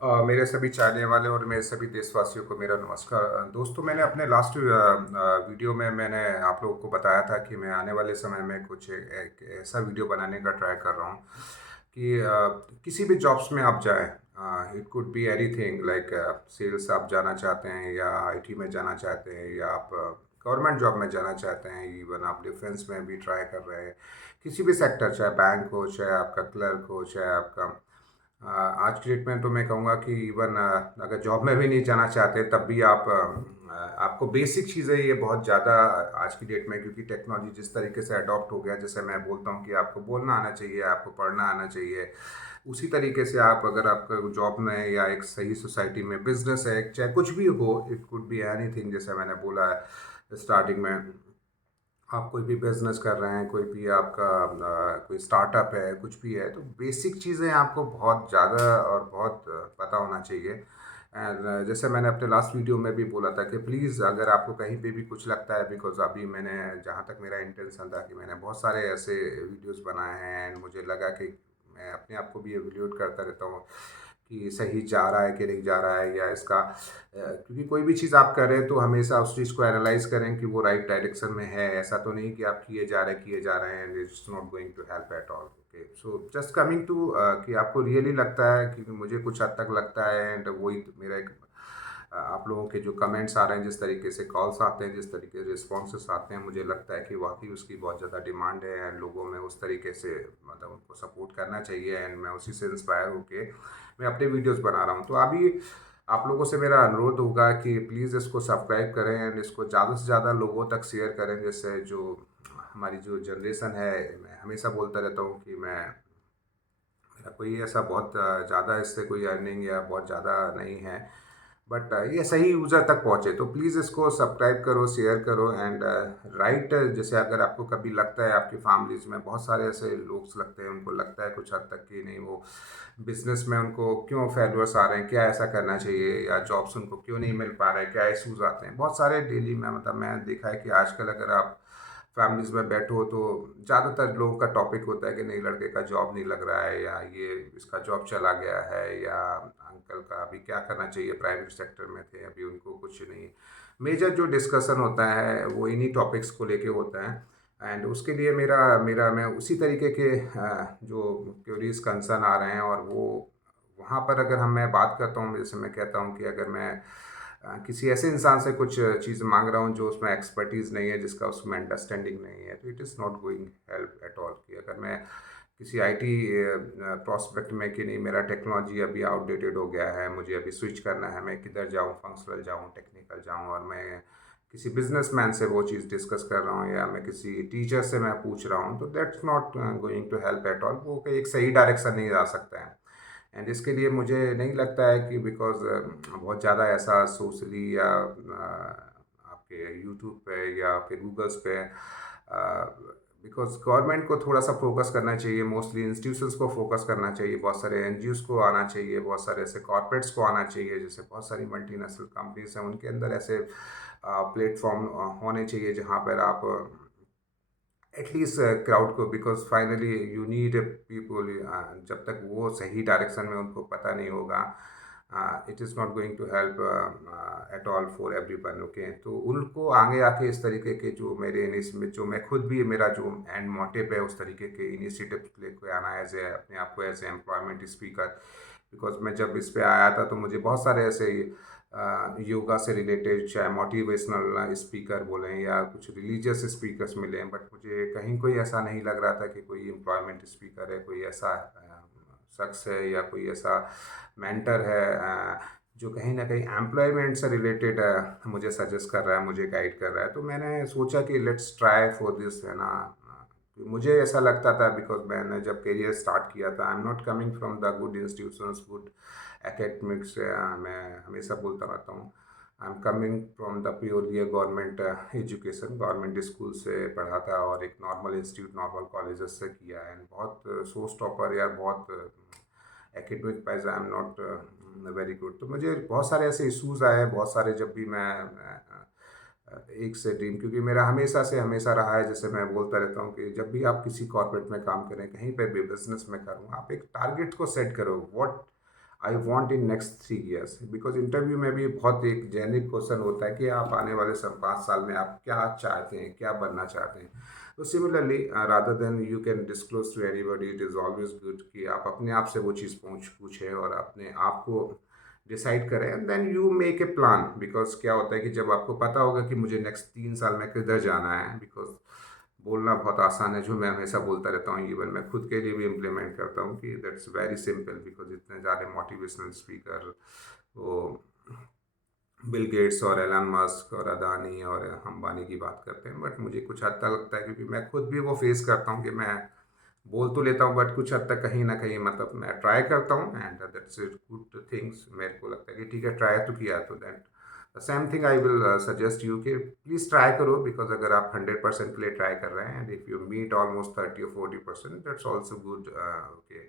मेरे सभी चाहने वाले और मेरे सभी देशवासियों को मेरा नमस्कार। दोस्तों, मैंने अपने लास्ट वीडियो में मैंने आप लोगों को बताया था कि मैं आने वाले समय में कुछ एक ऐसा वीडियो बनाने का ट्राई कर रहा हूँ कि किसी भी जॉब्स में आप जाएं। It could be anything like sales आप जाना चाहते हैं, या आईटी में जाना चाहते हैं, या आप गवर्नमेंट जॉब में जाना चाहते हैं, इवन आप डिफेंस में भी ट्राई कर रहे हैं। किसी भी सेक्टर, चाहे बैंक हो, चाहे आपका क्लर्क हो, चाहे आपका आज की डेट में तो मैं कहूँगा कि इवन अगर जॉब में भी नहीं जाना चाहते तब भी आपको बेसिक चीज़ें ये बहुत ज़्यादा आज की डेट में, क्योंकि टेक्नोलॉजी जिस तरीके से अडॉप्ट हो गया, जैसे मैं बोलता हूँ कि आपको बोलना आना चाहिए, आपको पढ़ना आना चाहिए, उसी तरीके से आप अगर आपका जॉब में या एक सही सोसाइटी में बिजनेस है, चाहे कुछ भी हो, इट कुड बी एनीथिंग, जैसे मैंने बोला है स्टार्टिंग में। आप कोई भी बिजनेस कर रहे हैं, कोई भी आपका कोई स्टार्टअप है, कुछ भी है, तो बेसिक चीज़ें आपको बहुत ज़्यादा और बहुत पता होना चाहिए। एंड जैसे मैंने अपने लास्ट वीडियो में भी बोला था कि प्लीज़ अगर आपको कहीं पे भी कुछ लगता है, बिकॉज़ अभी मैंने, जहाँ तक मेरा इंटेंशन था कि मैंने बहुत सारे ऐसे वीडियोस बनाए हैं, एंड मुझे लगा कि मैं अपने आप को भी एवल्यूट करता रहता हूँ कि सही जा रहा है कि नहीं जा रहा है, या इसका क्योंकि कोई भी चीज़ आप करें तो हमेशा उस चीज़ को एनालाइज करें कि वो राइट डायरेक्शन में है। ऐसा तो नहीं कि आप किए जा रहे हैं and it's not going to help at all. Okay, so just coming to कि आपको रियली लगता है, कि मुझे कुछ हद तक लगता है, एंड वही मेरा एक आप लोगों के जो कमेंट्स आ रहे हैं, जिस तरीके से कॉल्स आते हैं, जिस तरीके से रिस्पॉन्सेस आते हैं, मुझे लगता है कि वाकई उसकी बहुत ज़्यादा डिमांड है, एंड लोगों में उस तरीके से मतलब उनको सपोर्ट करना चाहिए, एंड मैं उसी से इंस्पायर होके मैं अपने वीडियोस बना रहा हूँ। तो अभी आप लोगों से मेरा अनुरोध होगा कि प्लीज़ इसको सब्सक्राइब करें, एंड इसको ज़्यादा से ज़्यादा लोगों तक शेयर करें, जिससे जो हमारी जो जनरेशन है, मैं हमेशा बोलता रहता हूँ कि मेरा कोई ऐसा बहुत ज़्यादा इससे कोई अर्निंग या बहुत ज़्यादा नहीं है, बट ये सही यूज़र तक पहुँचे। तो प्लीज़ इसको सब्सक्राइब करो, शेयर करो, एंड राइट, जैसे अगर आपको कभी लगता है, आपकी फैमिलीज़ में बहुत सारे ऐसे लोग लगते हैं, उनको लगता है कुछ हद तक कि नहीं, वो बिजनेस में उनको क्यों फेल्यूर्स आ रहे हैं, क्या ऐसा करना चाहिए, या जॉब्स उनको क्यों नहीं मिल पा रहे हैं, क्या इशूज़ आते हैं, बहुत सारे डेली में, मतलब मैं देखा है कि आजकल अगर आप फैमिलीज़ में बैठो तो ज़्यादातर लोगों का टॉपिक होता है कि नहीं, लड़के का जॉब नहीं लग रहा है, या ये इसका जॉब चला गया है, या अंकल का अभी क्या करना चाहिए, प्राइवेट सेक्टर में थे, अभी उनको कुछ नहीं। मेजर जो डिस्कशन होता है वो इन्हीं टॉपिक्स को लेके होता है, एंड उसके लिए मेरा मेरा मैं उसी तरीके के जो क्यूरीज कंसर्न आ रहे हैं, और वो वहाँ पर अगर मैं बात करता हूँ, जैसे मैं कहता हूँ कि अगर मैं किसी ऐसे इंसान से कुछ चीज़ मांग रहा हूँ जो उसमें एक्सपर्टीज़ नहीं है, जिसका उसमें अंडरस्टैंडिंग नहीं है, तो it is not going help at all. कि अगर मैं किसी आईटी प्रोस्पेक्ट में कि नहीं, मेरा टेक्नोलॉजी अभी आउटडेटेड हो गया है, मुझे अभी स्विच करना है, मैं किधर जाऊँ, फंक्शनल जाऊँ, टेक्निकल जाऊँ, और मैं किसी बिजनेसमैन से वो चीज़ डिस्कस कर रहा हूँ, या मैं किसी टीचर से मैं पूछ रहा हूँ, तो that's not going to help at all. वो एक सही डायरेक्शन नहीं जा सकता है, एंड इसके लिए मुझे नहीं लगता है कि बिकॉज बहुत ज़्यादा ऐसा सोशली या आपके यूट्यूब पे या फिर गूगल्स पे, बिकॉज गवर्नमेंट को थोड़ा सा फोकस करना चाहिए, मोस्टली इंस्टीट्यूशंस को फोकस करना चाहिए, बहुत सारे एनजीओस को आना चाहिए, बहुत सारे ऐसे कॉर्पोरेट्स को आना चाहिए, जैसे बहुत सारी मल्टीनेशनल कंपनीज हैं, उनके अंदर ऐसे प्लेटफॉर्म होने चाहिए जहाँ पर आप एटलीस्ट क्राउड को, because finally you need people. जब तक वो सही डायरेक्शन में उनको पता नहीं होगा, it is not going to help at all for everyone. Okay, तो उनको आगे आके इस तरीके के जो मेरे में जो मैं खुद भी, मेरा जो एंड मोटिव है, उस तरीके के इनिशिएटिव लेके आना एज ए अपने आप को as a employment speaker. Because मैं जब इस पे आया था तो मुझे बहुत सारे ऐसे योगा से रिलेटेड, चाहे मोटिवेशनल स्पीकर बोलें या कुछ रिलीजियस स्पीकर्स मिले, बट मुझे कहीं कोई ऐसा नहीं लग रहा था कि कोई एम्प्लॉयमेंट स्पीकर है, कोई ऐसा शख्स है, या कोई ऐसा मेंटर है जो कहीं ना कहीं एम्प्लॉयमेंट से रिलेटेड मुझे सजेस्ट कर रहा है, मुझे गाइड कर रहा है। तो मैंने सोचा कि लेट्स ट्राई फॉर दिस, है ना। मुझे ऐसा लगता था, बिकॉज मैंने जब करियर स्टार्ट किया था, I am not coming from the good institutions, good academics, मैं हमेशा बोलता रहता हूँ, I am coming from the purely government education, government school से पढ़ा था, और एक नॉर्मल इंस्टीट्यूट, नॉर्मल कॉलेजेस से किया, एंड बहुत शो स्टॉपर या बहुत academic wise I am not very good. तो मुझे बहुत सारे ऐसे इश्यूज आए हैं, बहुत सारे, जब भी मैं एक से ड्रीम, क्योंकि मेरा हमेशा से हमेशा रहा है, जैसे मैं बोलता रहता हूँ कि जब भी आप किसी कॉर्पोरेट में काम करें, कहीं पे भी बिजनेस में करूँ, आप एक टारगेट को सेट करो, what I want in next 3 years। Because interview में भी बहुत एक जेनरिक क्वेश्चन होता है कि आप आने वाले 5 साल में आप क्या चाहते हैं, क्या बनना चाहते हैं। तो similarly rather than you can disclose to anybody, it is always good कि आप अपने आप से वो चीज़ पूछें और अपने आप को डिसाइड करें and then you make a plan. Because क्या होता है कि जब आपको पता होगा कि मुझे नेक्स्ट 3 साल में किधर जाना है, बिकॉज बोलना बहुत आसान है, जो मैं हमेशा बोलता रहता हूँ, इवन मैं खुद के लिए भी इम्प्लीमेंट करता हूँ कि दैट्स वेरी सिंपल। बिकॉज इतने ज़्यादा मोटिवेशनल स्पीकर वो बिल गेट्स और एलन मस्क और अदानी और अंबानी की बात करते हैं, बट मुझे कुछ हद तक लगता है क्योंकि मैं खुद भी वो फेस करता हूँ कि मैं बोल तो लेता हूँ बट कुछ हद तक कहीं ना कहीं मतलब मैं ट्राई करता हूँ and that's it good things. मेरे को लगता है कि ठीक है, ट्राई तो किया, तो that same thing I will suggest you कि प्लीज़ ट्राई करो। बिकॉज अगर आप 100% के लिए ट्राई कर रहे हैं and if you meet almost 30 or 40% that's also good. Okay,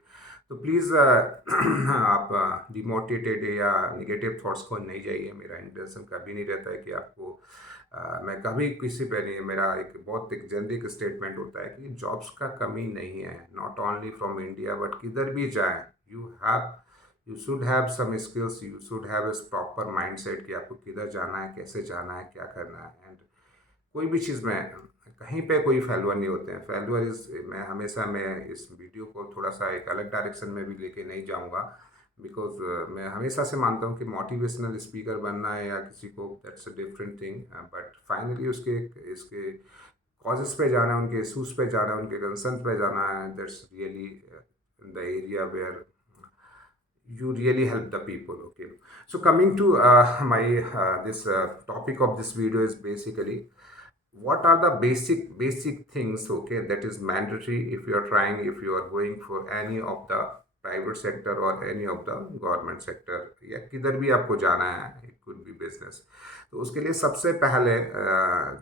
तो प्लीज़ आप डिमोटिवेटेड या निगेटिव थॉट्स को नहीं जाइए। मेरा इंटेंशन कभी नहीं रहता है कि आपको मैं कभी किसी पे नहीं, मेरा एक बहुत एक जेनरिक स्टेटमेंट होता है कि जॉब्स का कमी नहीं है, not only from India but किधर भी जाएं, you should have some skills, you should have a proper mindset कि आपको किधर जाना है, कैसे जाना है, क्या करना है। एंड कोई भी चीज़ में कहीं पे कोई फेल्यूर नहीं होते हैं। फेल्यूर इज, मैं हमेशा मैं इस वीडियो को थोड़ा सा एक अलग डायरेक्शन में भी लेके नहीं जाऊंगा। बिकॉज मैं हमेशा से मानता हूँ कि मोटिवेशनल स्पीकर बनना है या किसी को, that's a different thing, but finally उसके इसके कॉजेस पे जाना है, उनके इशूज़ पे जाना है, उनके कंसर्न पे जाना है। That's really in the area where you really help the people। Okay, so coming to my this topic of this video is basically what are the basic things, okay, that is mandatory if you are trying, if you are going for any of the private sector or any of the government sector या किधर भी आपको जाना है, it could be business। तो उसके लिए सबसे पहले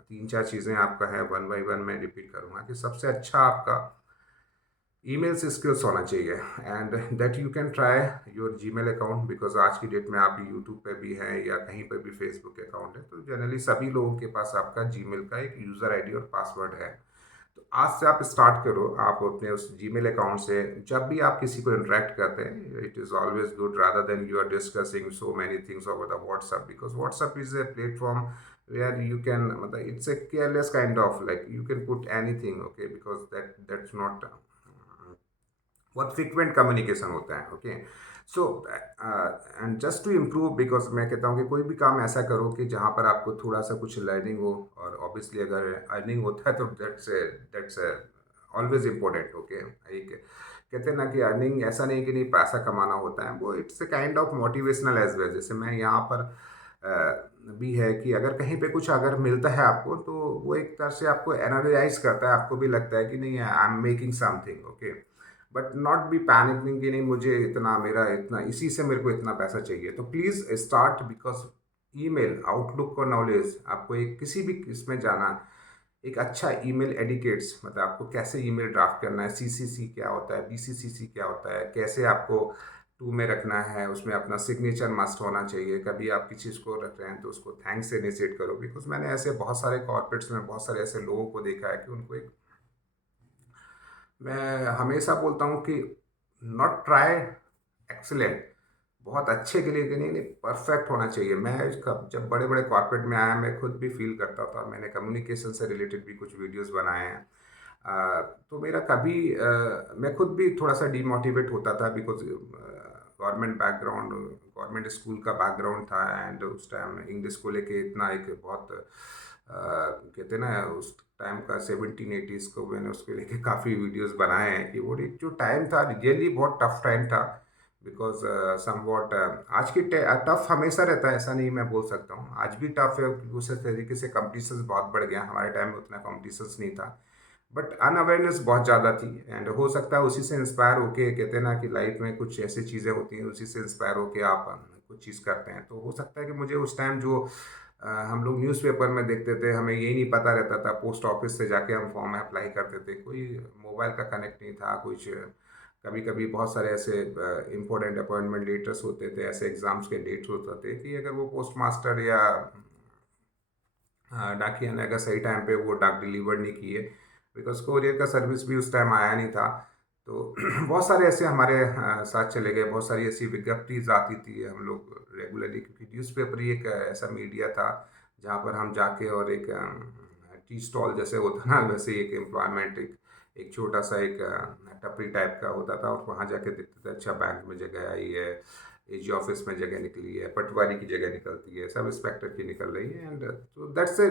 3-4 चीज़ें आपका है, वन बाई वन मैं रिपीट करूँगा कि सबसे अच्छा आपका ईमेल स्किल्स होना चाहिए and that you can try your Gmail account. Because आज की डेट में आप यूट्यूब पे भी हैं या कहीं पर भी फेसबुक अकाउंट है, तो जनरली सभी लोगों के पास आपका जीमेल का एक यूज़र आईडी और पासवर्ड है। तो आज से आप स्टार्ट करो, आप अपने उस जीमेल अकाउंट से जब भी आप किसी को इंटरेक्ट करते हैं, it is always good rather than you are discussing so many things over the WhatsApp. Because WhatsApp is a platform where you can, मतलब it's a careless kind of, like you can put anything, okay, because that's not बहुत frequent communication होता है। Okay, so and just to improve, because मैं कहता हूँ कि कोई भी काम ऐसा करो कि जहाँ पर आपको थोड़ा सा कुछ लर्निंग हो, और ऑब्वियसली अगर अर्निंग होता है तो दैट्स ऑलवेज इम्पोर्टेंट। ओके, एक कहते हैं ना कि अर्निंग ऐसा नहीं कि नहीं पैसा कमाना होता है, वो it's a kind of motivational as well. जैसे मैं यहाँ पर भी है कि अगर कहीं पे कुछ अगर मिलता है आपको, तो वो एक तरह से आपको एनर्जाइज करता है, आपको भी लगता है कि नहीं I am making something. Okay, but not be panicking कि नहीं मुझे इतना, मेरा इतना, इसी से मेरे को इतना पैसा चाहिए। तो please start, because email, outlook का नॉलेज आपको एक किसी भी इसमें जाना, एक अच्छा ईमेल एडिकेट्स, मतलब आपको कैसे ईमेल ड्राफ्ट करना है, सीसीसी क्या होता है, बीसीसीसी क्या होता है, कैसे आपको टू में रखना है, उसमें अपना सिग्नेचर मस्ट होना चाहिए। कभी आप किसी चीज़ को रख रहे हैं तो उसको थैंक्स से इनिशिएट करो। बिकॉज मैंने ऐसे बहुत सारे कॉर्पोरेट्स में बहुत सारे ऐसे लोगों को देखा है कि उनको एक, मैं हमेशा बोलता हूँ कि नॉट ट्राई एक्सीलेंट, बहुत अच्छे के लिए कि नहीं नहीं परफेक्ट होना चाहिए। मैं कब जब बड़े बड़े कॉर्पोरेट में आया, मैं खुद भी फील करता था, मैंने कम्युनिकेशन से रिलेटेड भी कुछ वीडियोस बनाए हैं। तो मेरा कभी मैं खुद भी थोड़ा सा डीमोटिवेट होता था, because government background, government school का बैकग्राउंड था एंड उस टाइम इंग्लिश को लेके इतना एक बहुत कहते हैं ना, उस टाइम का 1780s को मैंने उसको लेके काफ़ी वीडियोस बनाए हैं कि वो एक जो टाइम था रियली बहुत टफ टाइम था। बिकॉज सम वॉट आज की टफ हमेशा रहता है, ऐसा नहीं मैं बोल सकता हूँ, आज भी टफ है क्योंकि उस तरीके से कॉम्पिटिशन्स बहुत बढ़ गया। हमारे टाइम में उतना कॉम्पिटिशन्स नहीं था, बट अनअवेयरनेस बहुत ज़्यादा थी। एंड हो सकता है उसी से इंस्पायर होके, कहते हैं ना कि लाइफ में कुछ ऐसी चीज़ें होती हैं, उसी से इंस्पायर होके आप कुछ चीज़ करते हैं। तो हो सकता है कि मुझे उस टाइम जो हम लोग न्यूज़पेपर में देखते थे, हमें यही नहीं पता रहता था, पोस्ट ऑफिस से जाके हम फॉर्म अप्लाई करते थे, कोई मोबाइल का कनेक्ट नहीं था कुछ। कभी कभी बहुत सारे ऐसे इंपॉर्टेंट अपॉइंटमेंट लेटर्स होते थे, ऐसे एग्ज़ाम्स के डेट्स होते थे कि अगर वो पोस्ट मास्टर या डाकिया ने अगर सही टाइम पे वो डाक डिलीवर नहीं किए, बिकॉज कोरियर का सर्विस भी उस टाइम आया नहीं था, तो बहुत सारे ऐसे हमारे साथ चले गए, बहुत सारी ऐसी विज्ञप्तिज आती थी हम लोग रेगुलरली, क्योंकि न्यूज़पेपर ही एक ऐसा मीडिया था जहाँ पर हम जाके और एक टी स्टॉल जैसे होता ना, वैसे ही एक एम्प्लॉयमेंट, एक छोटा सा एक टपरी टाइप का होता था, और वहाँ जाके देखते थे अच्छा बैंक में जगह आई है, एजी ऑफिस में जगह निकली है, पटवारी की जगह निकलती है, सब इंस्पेक्टर की निकल रही है, एंड तो दैट्स ए,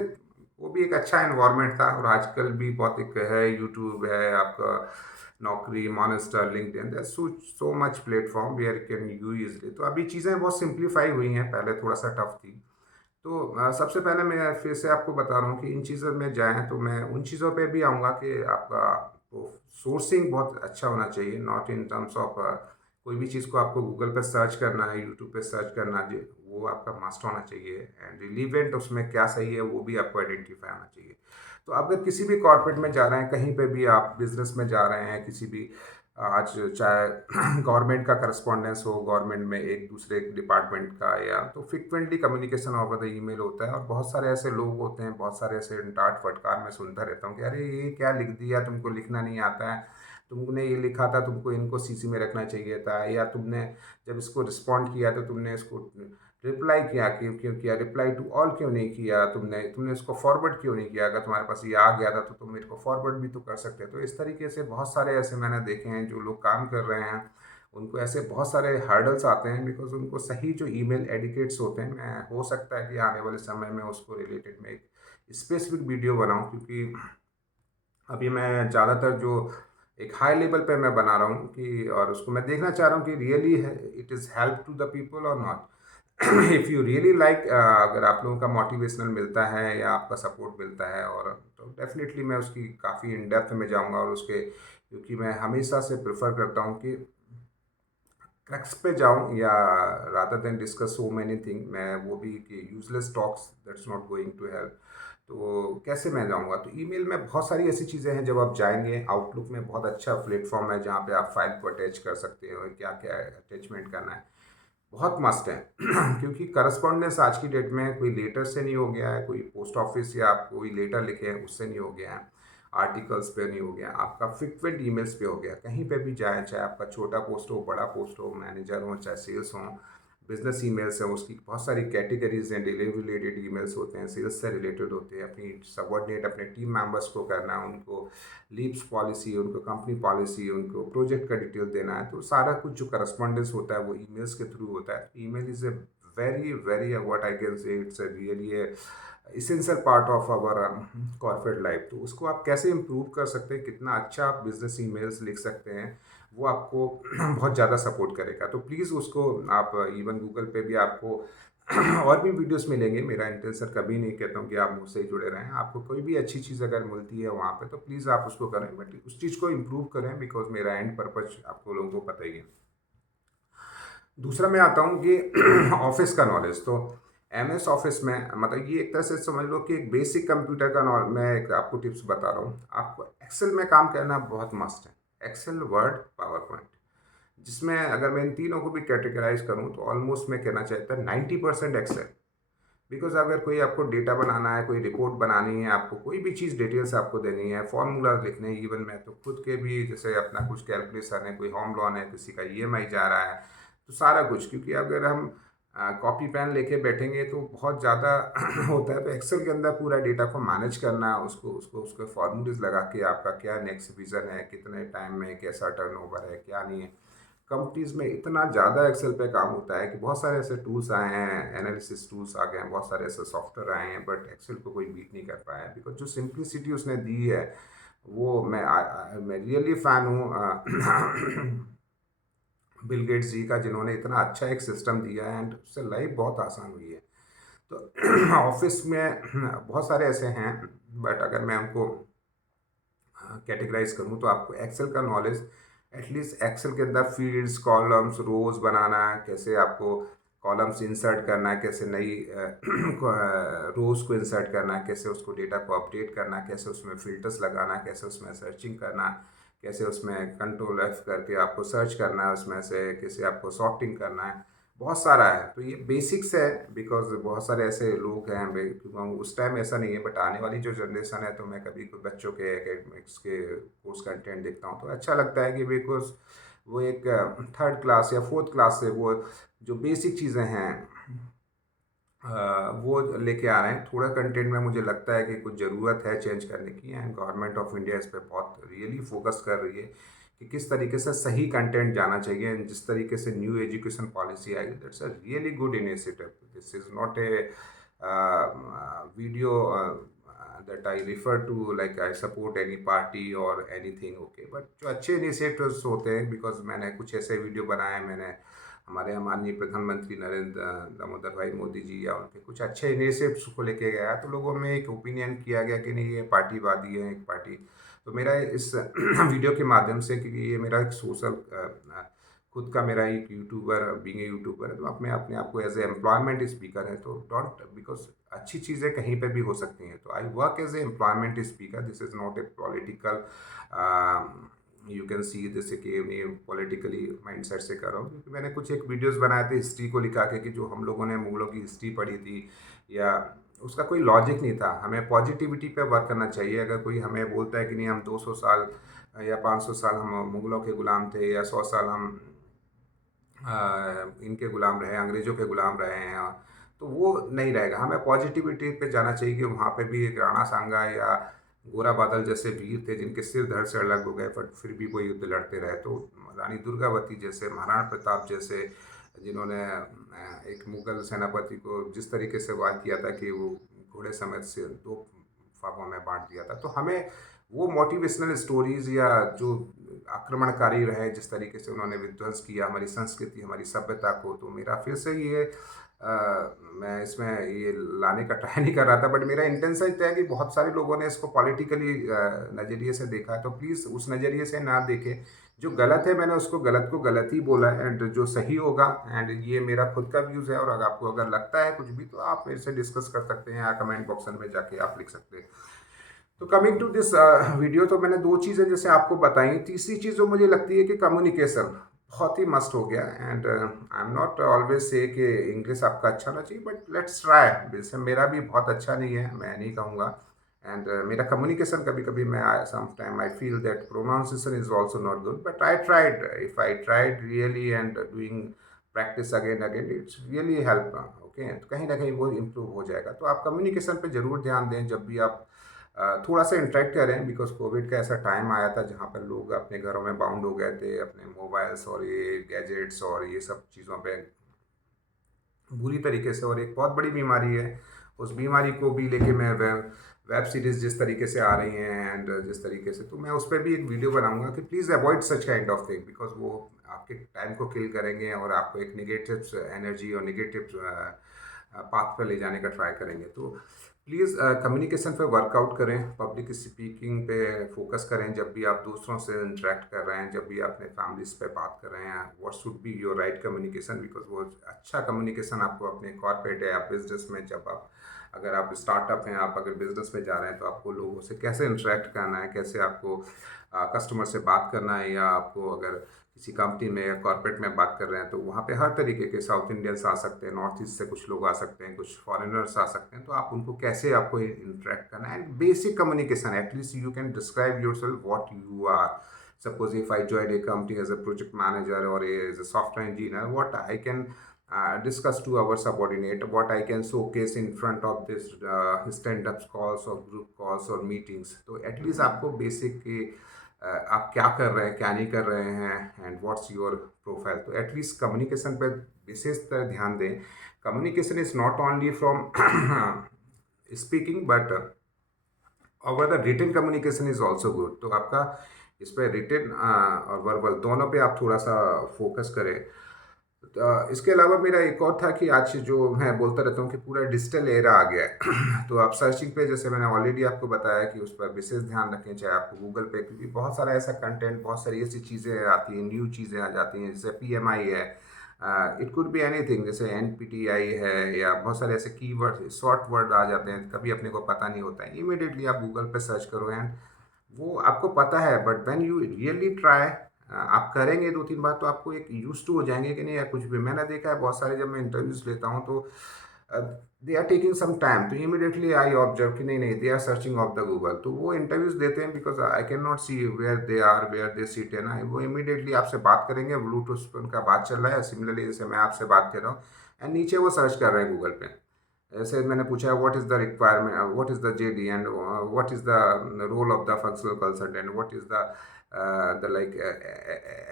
वो भी एक अच्छा एनवायरनमेंट था। और आजकल भी बहुत एक है, यूट्यूब है आपका, Naukri, Monster, LinkedIn, there so much platform where can you easily. तो अभी चीज़ें बहुत सिंप्लीफाई हुई हैं, पहले थोड़ा सा टफ थी। तो सबसे पहले मैं फिर से आपको बता रहा हूँ कि इन चीज़ों में जाएँ तो मैं उन चीज़ों पे भी आऊँगा कि आपका वो सोर्सिंग बहुत अच्छा होना चाहिए, नॉट इन टर्म्स ऑफ कोई भी चीज़ को आपको गूगल पे सर्च करना है, यूट्यूब पे सर्च करना है, वो आपका मस्ट होना चाहिए, एंड रिलीवेंट उसमें क्या सही है वो भी आपको आइडेंटिफाई होना चाहिए। तो अगर किसी भी कॉर्पोरेट में जा रहे हैं, कहीं पे भी आप बिजनेस में जा रहे हैं, किसी भी आज चाहे गवर्नमेंट का करस्पॉन्डेंस हो, गवर्नमेंट में एक दूसरे डिपार्टमेंट का, या तो frequently communication over the email होता है, और बहुत सारे ऐसे लोग होते हैं, बहुत सारे ऐसे डांट फटकार मैं सुनता रहता हूँ कि अरे ये क्या लिख दिया, तुमको लिखना नहीं आता है, तुमने ये लिखा था, तुमको इनको सीसी में रखना चाहिए था, या तुमने जब इसको रिस्पॉन्ड किया तो तुमने इसको रिप्लाई किया, क्यों क्यों किया, रिप्लाई टू ऑल क्यों नहीं किया, तुमने तुमने इसको फॉरवर्ड क्यों नहीं किया, अगर तुम्हारे पास ये आ गया था तो तुम मेरे को फॉरवर्ड भी तो कर सकते। तो इस तरीके से बहुत सारे ऐसे मैंने देखे हैं जो लोग काम कर रहे हैं, उनको ऐसे बहुत सारे हर्डल्स आते हैं, बिकॉज उनको सही जो ईमेल एडिकेट्स होते हैं, मैं हो सकता है कि आने वाले समय में उसको रिलेटेड में एक स्पेसिफिक वीडियो बनाऊं, क्योंकि अभी मैं ज़्यादातर जो एक हाई लेवल पे मैं बना रहा हूँ कि, और उसको मैं देखना चाह रहा हूँ कि रियली है it is help to the people और not. If you really like, अगर आप लोगों का मोटिवेशनल मिलता है या आपका सपोर्ट मिलता है, और तो डेफिनेटली मैं उसकी काफ़ी इन डेप्थ में जाऊँगा, और उसके, क्योंकि मैं हमेशा से प्रेफर करता हूँ कि क्रक्स पे जाऊँ, या rather than discuss so many thing, मैं वो भी कि useless talks that's not going to help. तो कैसे मैं जाऊँगा, तो ईमेल में बहुत सारी ऐसी चीज़ें हैं, जब आप जाएंगे आउटलुक में बहुत अच्छा प्लेटफॉर्म है जहाँ पे आप फाइल को अटैच कर सकते हो, क्या क्या अटैचमेंट करना है, बहुत मस्ट है। क्योंकि करस्पॉन्डेंस आज की डेट में कोई लेटर से नहीं हो गया है, कोई पोस्ट ऑफिस या आप कोई लेटर लिखे हैं उससे नहीं हो गया है, आर्टिकल्स पे नहीं हो गया, आपका फ्रिक्वेंट ईमेल्स पे हो गया। कहीं पे भी जाए, चाहे आपका छोटा पोस्ट हो, बड़ा पोस्ट हो, मैनेजर हो, चाहे सेल्स हो, बिजनेस ईमेल्स हैं, उसकी बहुत सारी कैटेगरीज हैं, डिलीवरी रिलेटेड ईमेल्स होते हैं, सेल्स से रिलेटेड होते हैं, अपनी सबऑर्डिनेट अपने टीम मेंबर्स को करना है, उनको लीव्स पॉलिसी, उनको कंपनी पॉलिसी, उनको प्रोजेक्ट का डिटेल देना है, तो सारा कुछ जो करस्पॉन्डेंस होता है वो ईमेल्स के थ्रू होता है। Email is a very very what I can say, it's a really a essential part of our corporate life. तो उसको आप कैसे इम्प्रूव कर सकते हैं, कितना अच्छा आप बिजनेस ईमेल्स लिख सकते हैं, वो आपको बहुत ज़्यादा सपोर्ट करेगा। तो प्लीज़ उसको आप इवन गूगल पे भी आपको और भी वीडियोस मिलेंगे, मेरा इंटेंशन कभी नहीं कहता हूँ कि आप मुझसे ही जुड़े रहें, आपको कोई भी अच्छी चीज़ अगर मिलती है वहाँ पे तो प्लीज़ आप उसको करें, बट उस चीज़ को इम्प्रूव करें, बिकॉज मेरा एंड पर्पज आपको लोगों को पता ही है। दूसरा मैं आता हूँ कि ऑफिस का नॉलेज, तो एमएस ऑफिस में मतलब ये एक तरह से समझ लो कि एक बेसिक कंप्यूटर का नॉलेज, मैं एक आपको टिप्स बता रहा हूँ, आपको एक्सेल में काम करना बहुत मस्ट है, एक्सेल, वर्ड, पावर पॉइंट, जिसमें अगर मैं इन तीनों को भी कैटेगराइज करूँ तो ऑलमोस्ट मैं कहना चाहता हूँ 90% एक्सेल। बिकॉज अगर कोई आपको डेटा बनाना है, कोई रिपोर्ट बनानी है, आपको कोई भी चीज़ डिटेल्स आपको देनी है, फॉर्मूला लिखने हैं, इवन मैं तो खुद के भी जैसे अपना कुछ कैलकुलेशन है, कोई होम लोन है, किसी का ईएमआई जा रहा है, तो सारा कुछ, क्योंकि अगर हम कॉपी पेन लेके बैठेंगे तो बहुत ज़्यादा होता है, तो एक्सेल के अंदर पूरा डेटा को मैनेज करना, उसको उसको उसके फॉर्मूलेज लगा के आपका क्या नेक्स्ट विजन है, कितने टाइम में कैसा टर्नओवर है, क्या नहीं है। कंपनीज में इतना ज़्यादा एक्सेल पे काम होता है कि बहुत सारे ऐसे टूल्स आए हैं, एनालिसिस टूल्स आ गए हैं, बहुत सारे ऐसे सॉफ्टवेयर आए हैं, बट एक्सेल को कोई बीट नहीं कर पाया है, बिकॉज जो सिंप्लिसिटी उसने दी है वो मैं रियली फ़ैन हूँ बिल गेट्स जी का, जिन्होंने इतना अच्छा एक सिस्टम दिया है, एंड उससे लाइफ बहुत आसान हुई है। तो ऑफिस में बहुत सारे ऐसे हैं, बट अगर मैं उनको कैटेगराइज करूँ तो आपको एक्सेल का नॉलेज, एटलीस्ट एक्सेल के अंदर फील्ड्स, कॉलम्स, रोज बनाना, कैसे आपको कॉलम्स इंसर्ट करना है, कैसे नई रोज को इंसर्ट करना है, कैसे उसको डेटा को अपडेट करना है, कैसे उसमें फिल्टर्स लगाना है, कैसे उसमें सर्चिंग करना है, कैसे उसमें कंट्रोल एफ करके आपको सर्च करना है, उसमें से कैसे आपको सॉर्टिंग करना है, बहुत सारा है। तो ये बेसिक्स है, बिकॉज़ बहुत सारे ऐसे लोग हैं क्योंकि उस टाइम ऐसा नहीं है, बट आने वाली जो जनरेशन है, तो मैं कभी कोई बच्चों के एकेडमिक्स के कोर्स कंटेंट देखता हूँ तो अच्छा लगता है कि बिकॉज़ वो एक थर्ड क्लास या फोर्थ क्लास से वो जो बेसिक चीज़ें हैं वो लेके आ रहे हैं। थोड़ा कंटेंट में मुझे लगता है कि कुछ ज़रूरत है चेंज करने की, एंड गवर्नमेंट ऑफ इंडिया इस पे बहुत रियली फोकस कर रही है कि किस तरीके से सही कंटेंट जाना चाहिए। एंड जिस तरीके से न्यू एजुकेशन पॉलिसी आएगी, that's a really good initiative. This is not A video that I refer to like I support any party or anything, okay, but जो अच्छे इनिशिएटिव्स होते हैं, बिकॉज मैंने कुछ ऐसे वीडियो बनाए, मैंने हमारे माननीय प्रधानमंत्री नरेंद्र दामोदर भाई मोदी जी या उनके कुछ अच्छे इनिशिएटिव्स को लेके गया, तो लोगों में एक ओपिनियन किया गया कि नहीं ये पार्टीवादी है एक पार्टी। तो मेरा इस वीडियो के माध्यम से, क्योंकि ये मेरा एक सोशल खुद का मेरा एक यूट्यूबर बीइंग ए यूट्यूबर है, तो अपने अपने आप को एज ए एम्प्लॉयमेंट स्पीकर है, तो डोंट, बिकॉज अच्छी चीज़ें कहीं पे भी हो सकती हैं। तो I work as a employment speaker, this is not a political, you can see जैसे कि मैं पॉलिटिकली माइंडसेट से कर रहा हूँ, क्योंकि मैंने कुछ एक वीडियोस बनाए थे हिस्ट्री को लिखा के कि जो हम लोगों ने मुगलों की हिस्ट्री पढ़ी थी, या उसका कोई लॉजिक नहीं था। हमें पॉजिटिविटी पे वर्क करना चाहिए। अगर कोई हमें बोलता है कि नहीं हम 200 साल या 500 साल हम मुगलों के गुलाम थे, या 100 साल हम इनके गुलाम रहे, अंग्रेज़ों के गुलाम रहे हैं, तो वो नहीं रहेगा। हमें पॉजिटिविटी पे जाना चाहिए कि वहाँ पे भी एक राणा सांगा या गोरा बादल जैसे वीर थे जिनके सिर धड़ से अलग हो गए, बट फिर भी वो युद्ध लड़ते रहे। तो रानी दुर्गावती जैसे, महाराणा प्रताप जैसे, जिन्होंने एक मुगल सेनापति को जिस तरीके से वार किया था कि वो घोड़े समेत से दो फाकों में बांट दिया था। तो हमें वो मोटिवेशनल स्टोरीज, या जो आक्रमणकारी रहे, जिस तरीके से उन्होंने विध्वंस किया हमारी संस्कृति हमारी सभ्यता को, तो मेरा फिर से ये मैं इसमें ये लाने का ट्राई नहीं कर रहा था, बट मेरा इंटेंशन था कि बहुत सारे लोगों ने इसको पॉलिटिकली नज़रिए से देखा है, तो प्लीज़ उस नज़रिए से ना देखें। जो गलत है मैंने उसको गलत को गलत ही बोला है, एंड जो सही होगा, एंड ये मेरा खुद का व्यूज़ है, और अगर आपको अगर लगता है कुछ भी, तो आप मेरे से डिस्कस कर सकते हैं, या कमेंट बॉक्स में जाके आप लिख सकते हैं। तो कमिंग टू दिस वीडियो, तो मैंने दो चीज़ें जैसे आपको बताई। तीसरी चीज़ जो मुझे लगती है कि कम्युनिकेशन बहुत ही मस्ट हो गया, and I am not always say कि इंग्लिश आपका अच्छा होना चाहिए, बट लेट्स ट्राई। जैसे मेरा भी बहुत अच्छा नहीं है, मैं नहीं कहूँगा, एंड मेरा कम्युनिकेशन कभी कभी मैं some time I feel that pronunciation is also not good, but I tried, if I tried really and doing practice again again, it's really help, okay, तो कहीं ना कहीं वो इम्प्रूव हो जाएगा। तो आप कम्युनिकेशन पे ज़रूर ध्यान दें जब भी आप थोड़ा सा इंटरेक्ट करें, बिकॉज कोविड का ऐसा टाइम आया था जहाँ पर लोग अपने घरों में बाउंड हो गए थे, अपने मोबाइल्स और ये गैजेट्स और ये सब चीज़ों पे बुरी तरीके से, और एक बहुत बड़ी बीमारी है। उस बीमारी को भी लेके मैं वेब सीरीज़ जिस तरीके से आ रही हैं, एंड जिस तरीके से, तो मैं उस पर भी एक वीडियो बनाऊंगा कि please avoid such kind of thing, because वो आपके टाइम को किल करेंगे और आपको एक निगेटिव एनर्जी और निगेटिव पाथ पर ले जाने का ट्राई करेंगे। तो प्लीज़ कम्युनिकेशन पे वर्कआउट करें, पब्लिक स्पीकिंग पे फोकस करें जब भी आप दूसरों से इंटरेक्ट कर रहे हैं, जब भी अपने फैमिलीज पे बात कर रहे हैं। What should be your right communication, because वो अच्छा कम्युनिकेशन आपको अपने कॉर्पोरेट है या बिजनेस में, जब आप अगर आप स्टार्टअप हैं, आप अगर बिजनेस में जा रहे हैं, तो आपको लोगों से कैसे इंटरेक्ट करना है, कैसे आपको कस्टमर से बात करना है, या आपको अगर किसी कंपनी में या कॉर्पोरेट में बात कर रहे हैं, तो वहाँ पे हर तरीके के साउथ इंडियंस आ सकते हैं, नॉर्थ ईस्ट से कुछ लोग आ सकते हैं, कुछ फॉरेनर्स आ सकते हैं, तो आप उनको कैसे आपको इंटरेक्ट करना है, and basic communication, at least you can describe yourself what you are. Suppose if I joined a company as a project manager or as a software engineer, what I can discuss to our subordinate, what I can showcase in front of this stand-up calls or group calls or meetings. तो at least आपको basic आप क्या कर रहे हैं, क्या नहीं कर रहे हैं, एंड व्हाट्स योर प्रोफाइल। तो एटलीस्ट कम्युनिकेशन पर विशेष तरह ध्यान दें। Communication is not only from speaking, but और the written communication is also good. तो आपका इस पर रिटन और वर्बल दोनों पे आप थोड़ा सा फोकस करें। इसके अलावा मेरा एक और था कि आज जो मैं बोलता रहता हूँ कि पूरा डिजिटल एरा आ गया है तो आप सर्चिंग पे, जैसे मैंने ऑलरेडी आपको बताया कि उस पर विशेष ध्यान रखें, चाहे आपको गूगल पे, क्योंकि बहुत सारा ऐसा कंटेंट, बहुत सारी ऐसी चीज़ें आती हैं, न्यू चीज़ें आ जाती हैं, जैसे PMI है, इट कुड बी एनीथिंग, जैसे NPTI है, या बहुत सारे ऐसे कीवर्ड शॉर्ट वर्ड आ जाते हैं, कभी अपने को पता नहीं होता है, इमीडिएटली आप गूगल पे सर्च करो, एंड वो आपको पता है, but when you really try आप करेंगे 2-3 बार तो आपको एक यूज़्ड टू हो जाएँगे कि नहीं यार कुछ भी। मैंने देखा है बहुत सारे जब मैं इंटरव्यूज़ लेता हूँ तो uh, they are taking some time तो इमीडिएटली आई ऑब्जर्व कि नहीं they are searching of the Google तो वो इंटरव्यूज़ देते हैं because I can not see where they are, where they sit है ना, वो इमीडिएटली आपसे बात करेंगे, ब्लूटूथ पे उनका बात चल रहा है, सिमिलरली जैसे मैं आपसे बात कर रहा हूँ एंड नीचे वो सर्च कर रहे हैं गूगल पे। ऐसे मैंने पूछा what is the requirement, what is the JD and what is the role of the functional consultant, what is the like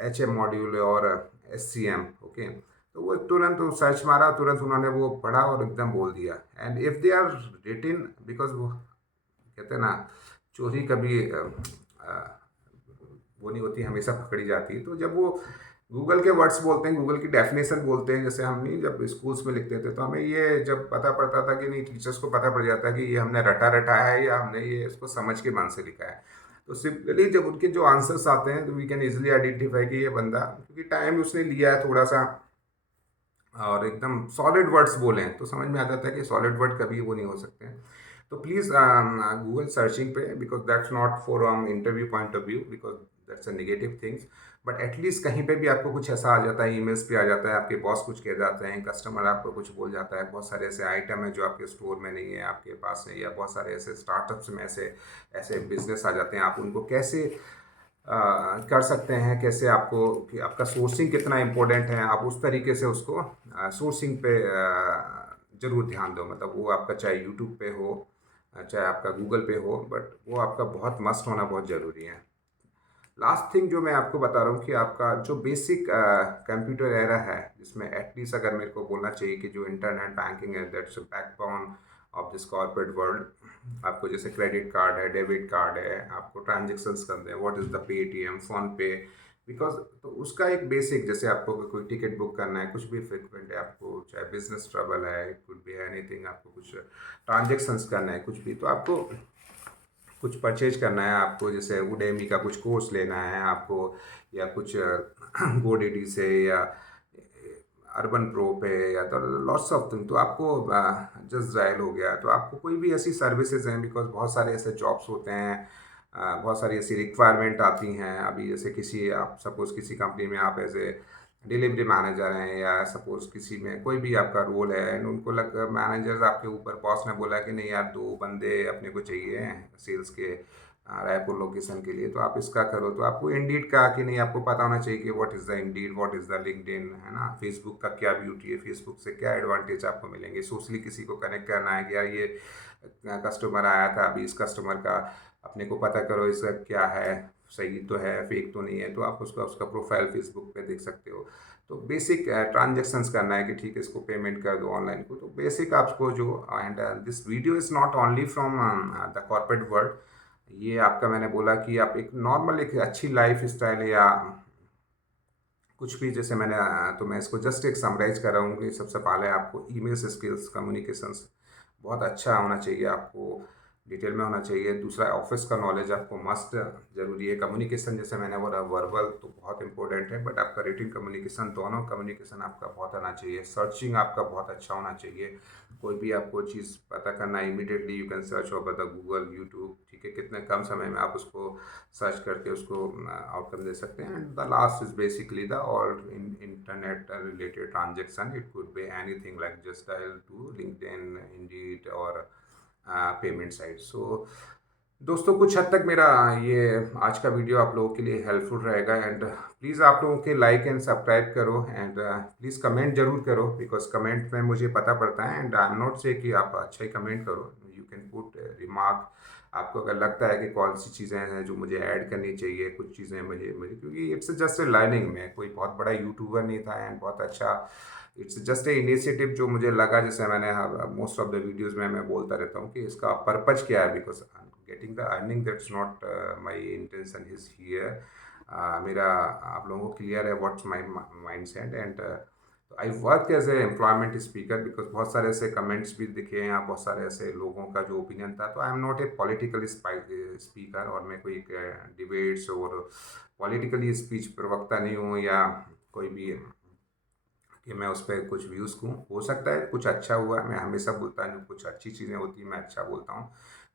HM module और एससीएम, ओके। तो वो तुरंत वो सर्च मारा, तुरंत उन्होंने वो पढ़ा और एकदम बोल दिया। And if they are written because वो कहते हैं ना चोरी कभी अ, वो नहीं होती, हमेशा पकड़ी जाती है। तो जब वो गूगल के वर्ड्स बोलते हैं, गूगल की डेफिनेशन बोलते हैं, जैसे हम नहीं जब स्कूल्स में लिखते थे तो हमें ये जब पता पड़ता था कि नहीं, टीचर्स को पता पड़ जाता है कि ये हमने रटा रटाया है या हमने ये इसको समझ के मन से लिखा है। तो सिंपली जब उनके जो आंसर्स आते हैं तो वी कैन इजीली आइडेंटिफाई कि ये बंदा, क्योंकि टाइम उसने लिया है थोड़ा सा और एकदम सॉलिड वर्ड्स बोलें तो समझ में आ जाता है कि सॉलिड वर्ड कभी वो नहीं हो सकते हैं। तो प्लीज़ गूगल सर्चिंग पे, because that's not for interview point of view, because that's a negative things, but at least कहीं पे भी आपको कुछ ऐसा आ जाता है, ईमेल्स पे आ जाता है, आपके बॉस कुछ कह जाते हैं, कस्टमर आपको कुछ बोल जाता है, बहुत सारे ऐसे आइटम है जो आपके स्टोर में नहीं है, आपके पास है, या बहुत सारे ऐसे स्टार्टअप्स में ऐसे ऐसे बिजनेस आ जाते हैं, आप उनको कैसे कर सकते हैं, कैसे आपको कि आपका सोर्सिंग कितना इम्पोर्टेंट है, आप उस तरीके से उसको सोर्सिंग पे ज़रूर ध्यान दो। मतलब वो आपका चाहे यूट्यूब पे हो, चाहे आपका गूगल पे हो, बट वो आपका बहुत मस्ट होना बहुत ज़रूरी है। लास्ट थिंग जो मैं आपको बता रहा हूँ कि आपका जो बेसिक कंप्यूटर एरा है, जिसमें एटलीस्ट अगर मेरे को बोलना चाहिए कि जो इंटरनेट बैंकिंग है that's backbone of this corporate world. आपको जैसे क्रेडिट कार्ड है, डेबिट कार्ड है, आपको ट्रांजेक्शन्स करते हैं, what is the Paytm, phone पे, बिकॉज तो उसका एक बेसिक, जैसे आपको कोई टिकट बुक करना है, कुछ भी फ्रिक्वेंट है, आपको चाहे बिजनेस ट्रैवल है, कुड बी एनीथिंग, आपको कुछ ट्रांजेक्शन्स करना है, कुछ भी, तो आपको कुछ परचेज करना है, आपको जैसे उडेमी का कुछ कोर्स लेना है आपको, या कुछ गोडीडी से, या अर्बन प्रो पे, या तो लॉट्स ऑफ थिंग, तो आपको जस्ट डायल हो गया, तो आपको कोई भी ऐसी सर्विसेज हैं, बिकॉज बहुत सारे ऐसे जॉब्स होते हैं, बहुत सारी ऐसी रिक्वायरमेंट आती हैं। अभी जैसे किसी, आप सपोज़ किसी कंपनी में आप एज ए डिलीवरी मैनेजर हैं, या सपोज़ किसी में कोई भी आपका रोल है, एंड उनको लग मैनेजर्स आपके ऊपर बॉस ने बोला कि नहीं यार 2 बंदे अपने को चाहिए सेल्स के रायपुर लोकेशन के लिए, तो आप इसका करो। तो आपको इंडीड का कि नहीं, आपको पता होना चाहिए कि what is the Indeed, what is the LinkedIn, है ना, फेसबुक का क्या ब्यूटी है, फेसबुक से क्या एडवांटेज आपको मिलेंगे, सोशली किसी को कनेक्ट करना है कि यार ये कस्टमर आया था, अभी इस कस्टमर का अपने को पता करो इसका क्या है, सही तो है, फेक तो नहीं है, तो आप उसका उसका प्रोफाइल फेसबुक पे देख सकते हो। तो बेसिक ट्रांजेक्शन्स करना है कि ठीक है इसको पेमेंट कर दो ऑनलाइन को, तो बेसिक आपको जो, and this video is not only from the corporate world. ये आपका, मैंने बोला कि आप एक नॉर्मल एक अच्छी लाइफ स्टाइल या कुछ भी, जैसे मैंने तो मैं इसको जस्ट एक समराइज कर रहा हूँ कि सबसे पहले आपको ईमेल स्किल्स, कम्युनिकेशंस बहुत अच्छा होना चाहिए, आपको डिटेल में होना चाहिए। दूसरा, ऑफिस का नॉलेज आपको मस्ट ज़रूरी है। कम्युनिकेशन जैसे मैंने बोला, वर्बल तो बहुत इंपॉर्टेंट है, बट आपका रिटन कम्युनिकेशन, दोनों कम्युनिकेशन आपका बहुत आना चाहिए। सर्चिंग आपका बहुत अच्छा होना चाहिए। कोई भी आपको चीज़ पता करना है, immediately you can search over the Google, YouTube, ठीक है, कितने कम समय में आप उसको सर्च करके उसको आउटकम दे सकते हैं। And the last is basically the all in internet related transaction, it could be anything like just dial to LinkedIn, Indeed, और पेमेंट साइट। सो दोस्तों, कुछ हद तक मेरा ये आज का वीडियो आप लोगों के लिए हेल्पफुल रहेगा, एंड प्लीज़ आप लोगों के लाइक एंड सब्सक्राइब करो, एंड प्लीज़ कमेंट जरूर करो, बिकॉज कमेंट में मुझे पता पड़ता है, एंड आई एम नॉट से कि आप अच्छा ही कमेंट करो, यू कैन पुट रिमार्क। आपको अगर लगता है कि कौन सी चीज़ें हैं जो मुझे ऐड करनी चाहिए, कुछ चीज़ें मुझे मुझे क्योंकि इट्स जस्ट ए लर्निंग, में कोई बहुत बड़ा यूट्यूबर नहीं था, एंड बहुत अच्छा, इट्स जस्ट ए इनिशिएटिव जो मुझे लगा, जैसे मैंने मोस्ट ऑफ द वीडियोज़ में मैं बोलता रहता हूँ कि इसका पर्पज क्या है, because getting the earning that's not my intention is here. मेरा आप लोगों को क्लियर है what's my mind set, and I work as a employment speaker, because बहुत सारे ऐसे कमेंट्स भी दिखे हैं, बहुत सारे ऐसे लोगों का जो ओपिनियन था, तो I am not a political speaker, और मैं कोई डिबेट्स और पॉलिटिकली स्पीच प्रवक्ता नहीं हूँ, या कोई भी कि मैं उस पर कुछ व्यूज़ दूँ। हो सकता है कुछ अच्छा हुआ, मैं हमेशा बोलता हूँ जो कुछ अच्छी चीज़ें होती हैं मैं अच्छा बोलता हूँ,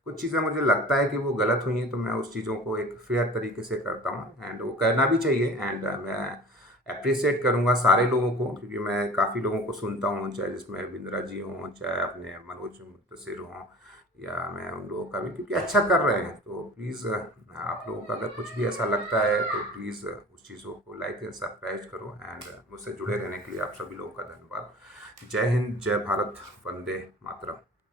कुछ चीज़ें मुझे लगता है कि वो गलत हुई हैं, तो मैं उस चीज़ों को एक फ़ेयर तरीके से करता हूँ एंड वो करना भी चाहिए एंड मैं एप्रिशिएट करूँगा सारे लोगों को, क्योंकि मैं काफ़ी लोगों को सुनता हूँ, चाहे जिसमें बिंद्रा जी हों, चाहे अपने मनोज मुंतशिर हों, या मैं उन लोगों का भी, क्योंकि अच्छा कर रहे हैं। तो प्लीज़ आप लोगों का अगर कुछ भी ऐसा लगता है तो प्लीज़ उस चीज़ों को लाइक एंड सब्सक्राइब करो एंड मुझसे जुड़े रहने के लिए आप सभी लोगों का धन्यवाद। जय हिंद, जय भारत, वंदे मातरम।